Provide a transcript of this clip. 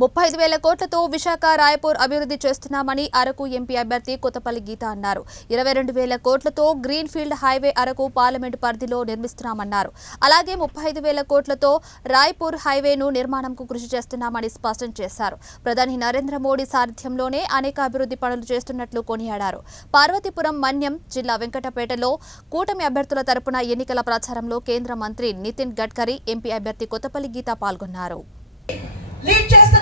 ముప్పై ఐదు వేల కోట్లతో విశాఖ రాయపూర్ అభివృద్ధి చేస్తున్నామని అరకు ఎంపీ అభ్యర్థి కొత్తపల్లి గీత అన్నారు. ఇరవై రెండు వేల కోట్లతో green field highway Araku parliament పరిధిలో నిర్మిస్తున్నామన్నారు. అలాగే ముప్పై ఐదు వేల కోట్లతో రాయపూర్ హైవేను నిర్మాణంకు కృషి చేస్తున్నామని స్పష్టం చేశారు. ప్రధాని నరేంద్ర మోడీ సారథ్యంలోనే అనేక అభివృద్ధి పనులు చేస్తున్నట్లు కొనియాడారు. పార్వతీపురం మన్యం జిల్లా వెంకటపేటలో కూటమి అభ్యర్థుల తరపున ఎన్నికల ప్రచారంలో కేంద్ర మంత్రి నితిన్ గడ్కరీ ఎంపీ అభ్యర్థి కొత్తపల్లి గీత పాల్గొన్నారు. లీడ్ చేస్తున్న